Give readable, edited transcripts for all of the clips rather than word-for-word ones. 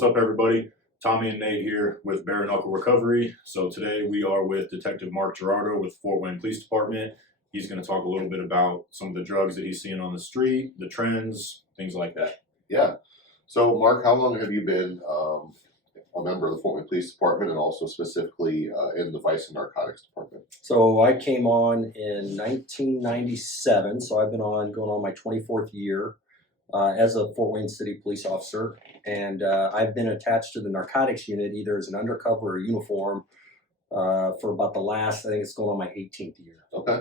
What's up, everybody? Tommy and Nate here with Bare Knuckle Recovery. So today we are with Detective Mark Gerardot with Fort Wayne Police Department. He's going to talk a little bit about some of the drugs that he's seeing on the street, the trends, things like that. Yeah. So, Mark, how long have you been a member of the Fort Wayne Police Department, and also specifically in the Vice and Narcotics Department? So I came on in 1997, so I've been going on my 24th year as a Fort Wayne City police officer, and I've been attached to the narcotics unit either as an undercover or uniform for about the last, I think it's going on my 18th year. Okay.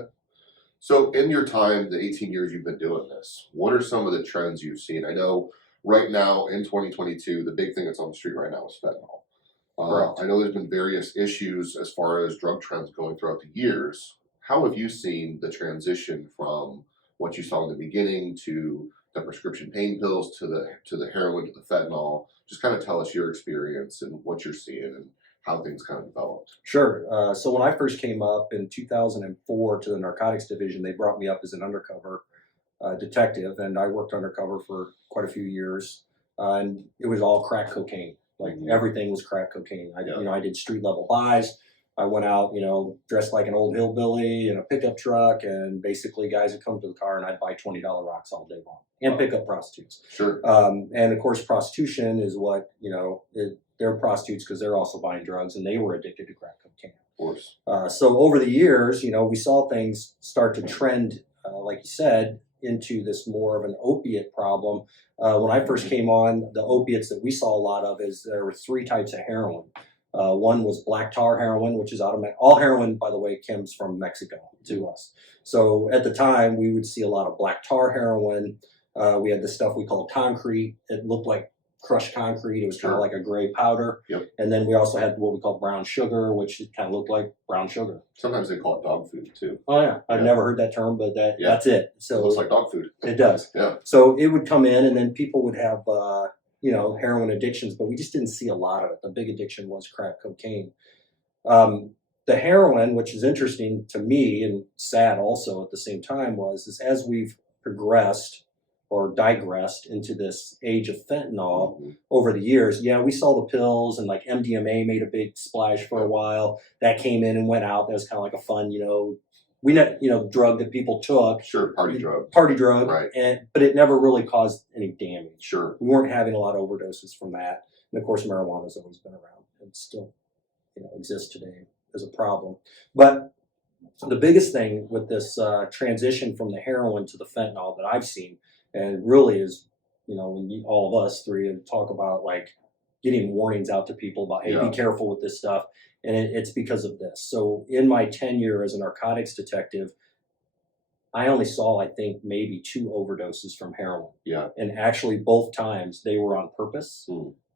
So in your time, the 18 years you've been doing this, what are some of the trends you've seen? I know right now in 2022, the big thing that's on the street right now is fentanyl. I know there's been various issues as far as drug trends going throughout the years. How have you seen the transition from what you saw in the beginning to the prescription pain pills to the heroin to the fentanyl? Just kind of tell us your experience and what you're seeing and how things kind of developed. Sure. So when I first came up in 2004 to the narcotics division, they brought me up as an undercover detective, and I worked undercover for quite a few years, and it was all crack cocaine. Like everything was crack cocaine. I did street level buys. I went out, dressed like an old hillbilly in a pickup truck, and basically guys would come to the car and I'd buy $20 rocks all day long and pick up prostitutes. Sure. And of course, prostitution is what, they're prostitutes because they're also buying drugs, and they were addicted to crack cocaine. Of course. So over the years, we saw things start to trend, like you said, into this more of an opiate problem. When I first came on, the opiates that we saw a lot of is there were three types of heroin. One was black tar heroin, which is all heroin, by the way, comes from Mexico to us. So at the time, we would see a lot of black tar heroin. We had the stuff we called concrete. It looked like crushed concrete. It was kind of like a gray powder. Yep. And then we also had what we call brown sugar, which kind of looked like brown sugar. Sometimes they call it dog food too. Oh yeah, I've never heard that term, but that's it. So it looks like dog food. It does. Yeah. So it would come in, and then people would have heroin addictions, but we just didn't see a lot of it. The big addiction was crack cocaine. The heroin, which is interesting to me and sad also at the same time, is as we've progressed or digressed into this age of fentanyl over the years. Yeah, we saw the pills, and like MDMA made a big splash for a while. That came in and went out. That was kind of like a fun, drug that people took. Sure, party drug. Party drug, right? But it never really caused any damage. Sure, we weren't having a lot of overdoses from that. And of course, marijuana has always been around and still, exists today as a problem. But the biggest thing with this transition from the heroin to the fentanyl that I've seen, and really is, when all of us three talk about like getting warnings out to people about, hey, be careful with this stuff. And it's because of this. So in my tenure as a narcotics detective, I only saw, I think, maybe 2 overdoses from heroin. Yeah. And actually both times they were on purpose.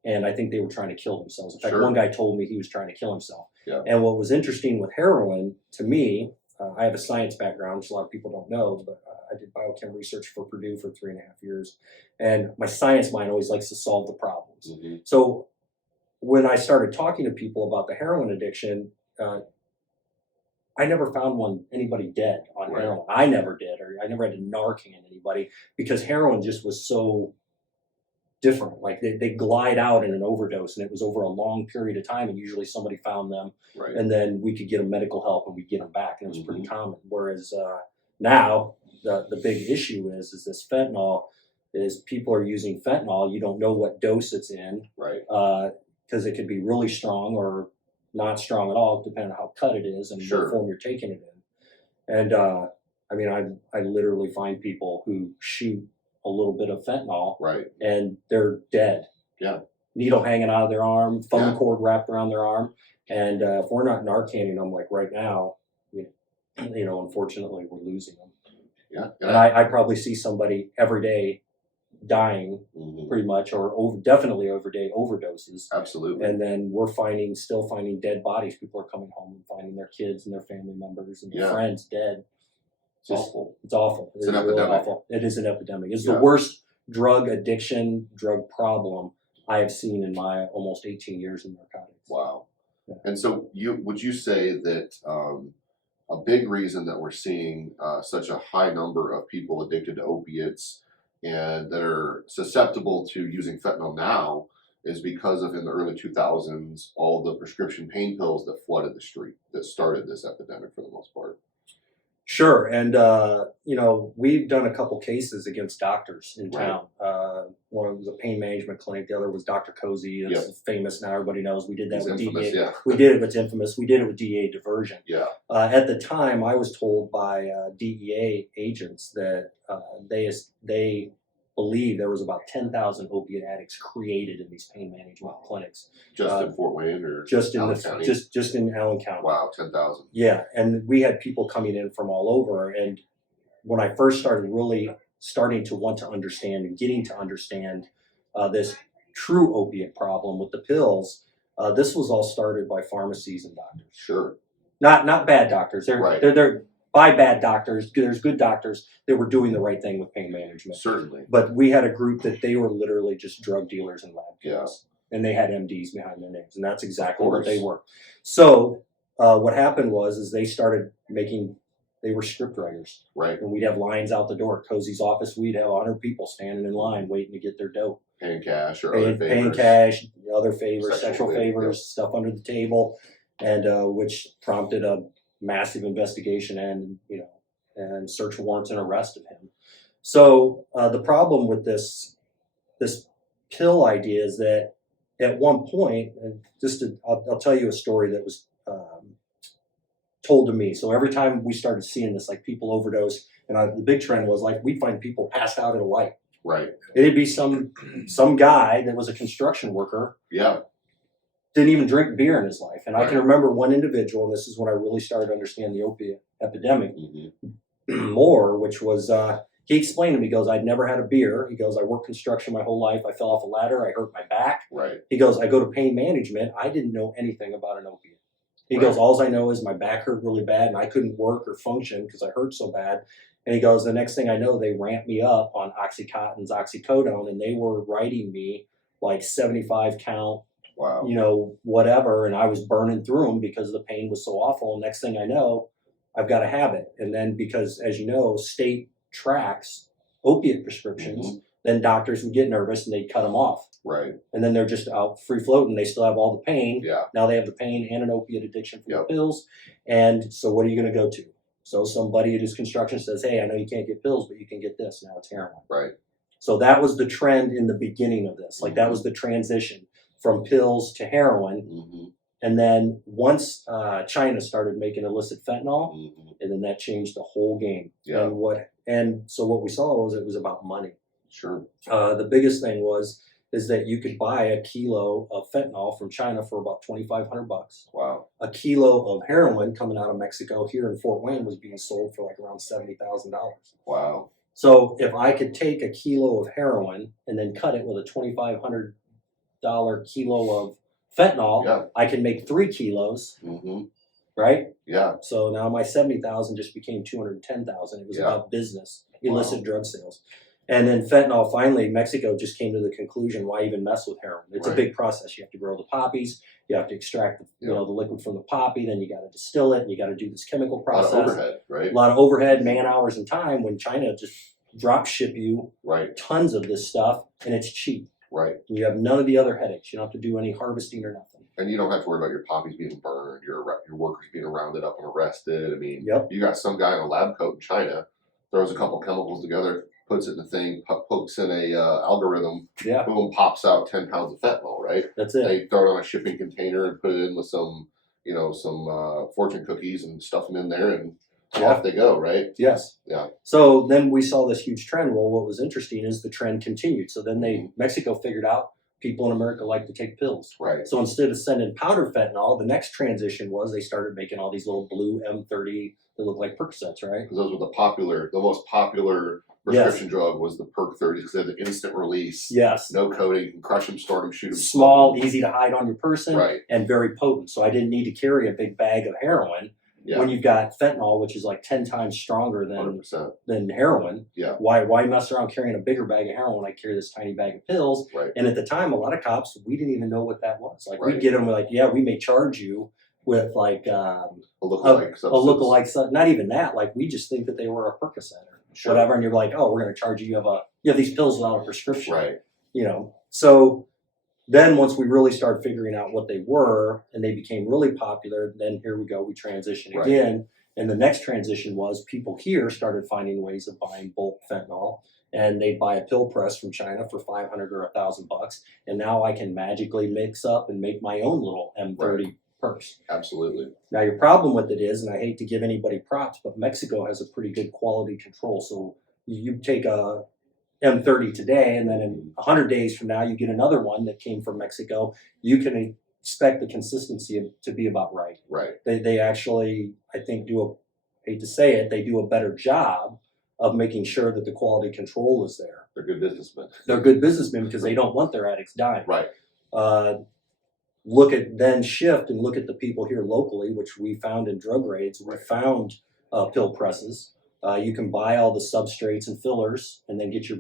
And I think they were trying to kill themselves. In fact, one guy told me he was trying to kill himself. Yeah. And what was interesting with heroin, to me, I have a science background, which a lot of people don't know, but I did biochem research for Purdue for 3.5 years. And my science mind always likes to solve the problems. So when I started talking to people about the heroin addiction, I never found anybody dead on heroin. I never did, or I never had to Narcan anybody, because heroin just was so different. Like they glide out in an overdose, and it was over a long period of time, and usually somebody found them, and then we could get them medical help and we'd get them back, and it was pretty common. Whereas now the big issue is this fentanyl, is people are using fentanyl. You don't know what dose it's in, because it could be really strong or not strong at all, depending on how cut it is and what form you're taking it in. And I literally find people who shoot a little bit of fentanyl, and they're dead. Yeah, needle hanging out of their arm, phone cord wrapped around their arm, and if we're not Narcaning them, like right now, unfortunately, we're losing them. Yeah, and I probably see somebody every day dying, pretty much, or definitely every day overdoses. Absolutely. And then we're still finding dead bodies. People are coming home and finding their kids and their family members and their friends dead. It's awful. It's awful. It's an epidemic. Really awful. It is an epidemic. It's the worst drug addiction, drug problem I have seen in my almost 18 years in narcotics. Wow. Yeah. And so would you say that a big reason that we're seeing such a high number of people addicted to opiates and that are susceptible to using fentanyl now is because of in the early 2000s, all the prescription pain pills that flooded the street that started this epidemic for the most part. Sure, and we've done a couple cases against doctors in town. One was a pain management clinic. The other was Dr. Cozy. It's famous now. Everybody knows. We did that with infamous, DEA. yeah. We did it with infamous. We did it with DEA diversion. Yeah. At the time, I was told by DEA agents that they believe there was about 10,000 opiate addicts created in these pain management clinics. Just in Fort Wayne or just in Allen County? just in Allen County. Wow, 10,000. Yeah, and we had people coming in from all over. And when I first started really starting to want to understand and getting to understand this true opiate problem with the pills, this was all started by pharmacies and doctors. Sure. Not bad doctors. Right. They're by bad doctors. There's good doctors that were doing the right thing with pain management. Certainly. But we had a group that they were literally just drug dealers and lab kids. Yeah. And they had MDs behind their names, and that's exactly what they were. So what happened was they started making. They were script writers, right? And we'd have lines out the door. Cozy's office, we'd have 100 people standing in line waiting to get their dope. Paying cash or other favors. Paying cash, other favors, sexual favors, favors, stuff under the table, and which prompted a massive investigation and search warrants and arrest of him. So the problem with this pill idea is that at one point, and I'll tell you a story that was told to me. So every time we started seeing this, like people overdose, and the big trend was like we'd find people passed out at a light. Right. It'd be some guy that was a construction worker. Yeah. Didn't even drink beer in his life. And I can remember one individual, and this is when I really started to understand the opiate epidemic more, which was he explained to me, he goes, I'd never had a beer. He goes, I worked construction my whole life. I fell off a ladder. I hurt my back. Right. He goes, I go to pain management. I didn't know anything about an opiate. He goes, all I know is my back hurt really bad and I couldn't work or function because I hurt so bad. And he goes, the next thing I know, they ramped me up on Oxycontins, oxycodone, and they were writing me like 75 count, whatever. And I was burning through them because the pain was so awful. And next thing I know, I've got to have it. And then because, as you know, state tracks opiate prescriptions, then doctors would get nervous and they'd cut them off. Right. And then they're just out free floating. They still have all the pain. Yeah. Now they have the pain and an opiate addiction from the pills. And so what are you going to go to? So somebody at his construction says, hey, I know you can't get pills, but you can get this. Now it's heroin. Right. So that was the trend in the beginning of this. Like that was the transition from pills to heroin. And then once China started making illicit fentanyl, and then that changed the whole game. Yeah. And so what we saw was it was about money. Sure. The biggest thing is that you could buy a kilo of fentanyl from China for about $2,500. Wow. A kilo of heroin coming out of Mexico here in Fort Wayne was being sold for like around $70,000. Wow. So if I could take a kilo of heroin and then cut it with a $2,500 kilo of fentanyl, I can make 3 kilos, right? Yeah. So now my $70,000 just became $210,000. It was about business, illicit drug sales. And then fentanyl, finally, Mexico just came to the conclusion, why even mess with heroin? It's a big process. You have to grow the poppies, you have to extract the liquid from the poppy, then you got to distill it, and you got to do this chemical process. A lot of overhead, right? A lot of overhead, man hours, and time when China just drop ship you tons of this stuff, and it's cheap. Right. And you have none of the other headaches. You don't have to do any harvesting or nothing. And you don't have to worry about your poppies being burned, your workers being rounded up and arrested. I mean, you got some guy in a lab coat in China, throws a couple chemicals together, puts it in the thing, pokes in a algorithm, boom, pops out 10 pounds of fentanyl, right? That's it. They throw it on a shipping container and put it in with some fortune cookies and stuff them in there, and off they go, right? Yes. Yeah. So then we saw this huge trend. Well, what was interesting is the trend continued. So then Mexico figured out people in America like to take pills. Right. So instead of sending powder fentanyl, the next transition was they started making all these little blue M30 that look like Percocets, right? Because those were the most popular prescription drug was the Perc 30s because they had the instant release. Yes. No coating, you can crush them, store them, shoot them. Small, easy to hide on your person, right, and very potent. So I didn't need to carry a big bag of heroin. Yeah. When you've got fentanyl, which is like 10 times stronger than heroin, why mess around carrying a bigger bag of heroin when I carry this tiny bag of pills? Right. And at the time, a lot of cops, we didn't even know what that was. Like we'd get them like, we may charge you with like a lookalike, not even that. Like we just think that they were a Percocet or whatever, and you're like, oh, we're going to charge you. You have these pills without a prescription, right? So then once we really started figuring out what they were and they became really popular, then here we go, we transition Right. again. And the next transition was people here started finding ways of buying bulk fentanyl, and they'd buy a pill press from China for $500 or $1,000. And now I can magically mix up and make my own little M30 purse. Absolutely. Now your problem with it is, and I hate to give anybody props, but Mexico has a pretty good quality control. So you take a M30 today, and then in 100 days from now, you get another one that came from Mexico. You can expect the consistency to be about right. Right. They actually, I think, hate to say it, they do a better job of making sure that the quality control is there. They're good businessmen. They're good businessmen because they don't want their addicts dying. Right. Shift and look at the people here locally, which we found in drug raids. We found pill presses. You can buy all the substrates and fillers and then get your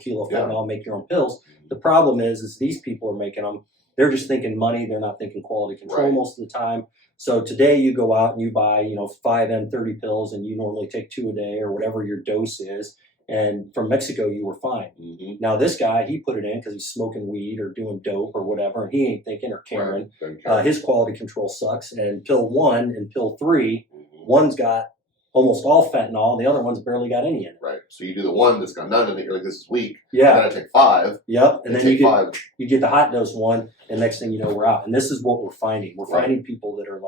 kilo of fentanyl, make your own pills. The problem is these people are making them. They're just thinking money. They're not thinking quality control most of the time. So today you go out and you buy 5 M30 pills, and you normally take 2 a day or whatever your dose is. And from Mexico you were fine. Mm-hmm. Now this guy, he put it in because he's smoking weed or doing dope or whatever, and he ain't thinking or caring. Right. His quality control sucks. And pill 1 and pill 3, one's got almost all fentanyl, the other one's barely got any in it. Right. So you do the one that's got none in it. You're like, this is weak. Yeah. And then I take 5. Yep. And then take 5. you get the hot dose one, and next thing you know, we're out. And this is what we're finding. We're finding people that are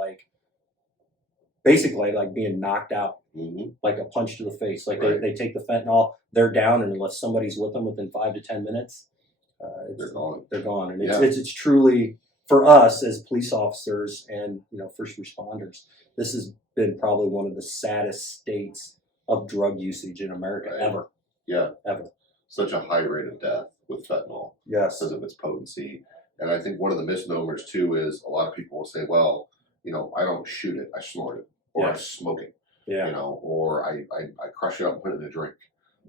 basically being knocked out, like a punch to the face. Like they take the fentanyl, they're down, and unless somebody's with them within 5 to 10 minutes, They're gone. They're gone. And it's truly, for us as police officers and first responders, this has been probably one of the saddest states of drug usage in America ever. Yeah. Ever. Such a high rate of death with fentanyl. Yes. Because of its potency. And I think one of the misnomers too is a lot of people will say, well, I don't shoot it, I snort it, or I smoke it, or I crush it up and put it in a drink.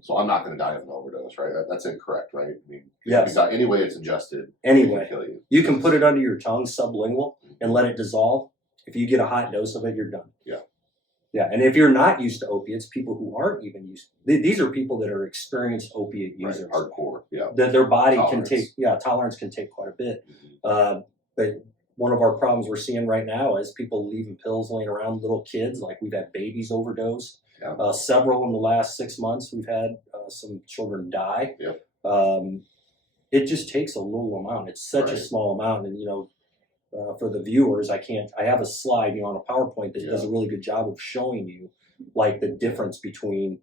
So I'm not going to die of an overdose, right? That's incorrect, right? I mean, any way it's ingested, it can kill you. You can put it under your tongue, sublingual, and let it dissolve. If you get a hot dose of it, you're done. Yeah. Yeah, and if you're not used to opiates, people who aren't even used, these are people that are experienced opiate users. Right. Hardcore, yeah. Their body tolerance can take quite a bit. But one of our problems we're seeing right now is people leaving pills laying around, little kids. Like we've had babies overdose. Yeah. Several in the last 6 months. We've had some children die. Yep. It just takes a little amount. It's such a small amount, and for the viewers, I have a slide, on a PowerPoint that does a really good job of showing you the difference between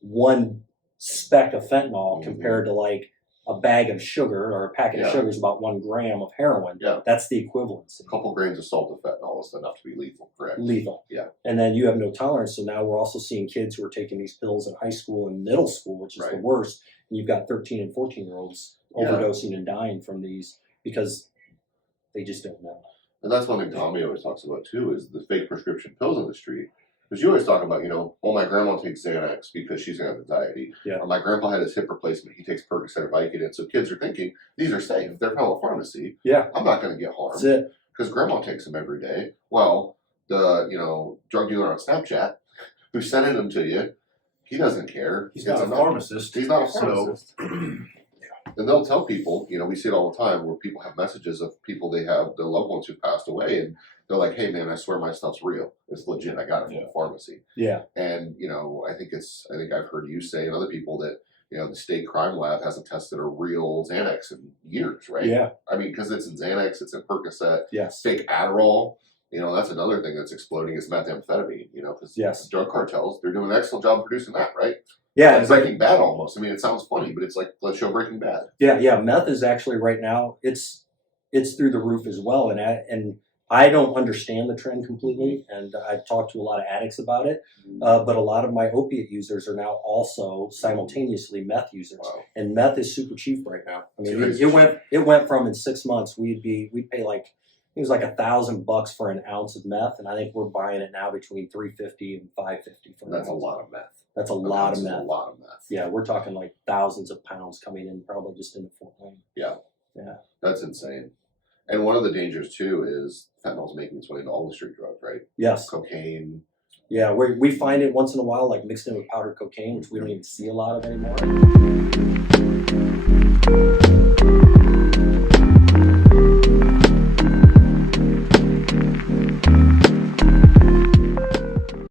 one speck of fentanyl compared to a bag of sugar, or a packet of sugar is about 1 gram of heroin. Yeah. That's the equivalence. A couple grains of salt of fentanyl is enough to be lethal, correct? Lethal. Yeah. And then you have no tolerance. So now we're also seeing kids who are taking these pills in high school and middle school, which is the worst. And you've got 13 and 14-year-olds overdosing and dying from these because they just don't know. And that's one thing Tommy always talks about too, is the fake prescription pills on the street. Because you always talk about, my grandma takes Xanax because she's going to have anxiety. Yeah. Or my grandpa had his hip replacement. He takes Percocet or Vicodin. So kids are thinking, these are safe. If they're from a pharmacy, I'm not going to get harmed. That's it. Because grandma takes them every day. Well, the, drug dealer on Snapchat who's sending them to you, he doesn't care. He's not a pharmacist. He's not a pharmacist. And they'll tell people, we see it all the time where people have messages of people they have, their loved ones who passed away, and they're like, hey man, I swear my stuff's real. It's legit. I got it from the pharmacy. Yeah. And, I think I've heard you say and other people that, the state crime lab hasn't tested a real Xanax in years, right? Yeah. I mean, because it's in Xanax, it's in Percocet. Yes. Fake Adderall. That's another thing that's exploding is methamphetamine, because drug cartels, they're doing an excellent job of producing that, right? Yeah, it's Breaking Bad almost. I mean, it sounds funny, but it's like, let's show Breaking Bad. Yeah. Meth is actually right now, it's through the roof as well. And I don't understand the trend completely, and I've talked to a lot of addicts about it. But a lot of my opiate users are now also simultaneously meth users, and meth is super cheap right now. I mean, it went from in 6 months we'd pay it was $1,000 for an ounce of meth, and I think we're buying it now between $350 and $550 for That's a lot of meth. That's a lot of meth. A lot of meth. Yeah, we're talking thousands of pounds coming in, probably just into Fort Wayne. Yeah. Yeah. That's insane. And one of the dangers too is fentanyl's making its way into all the street drugs, right? Yes. Cocaine. Yeah, we find it once in a while, mixed in with powdered cocaine, which we don't even see a lot of anymore.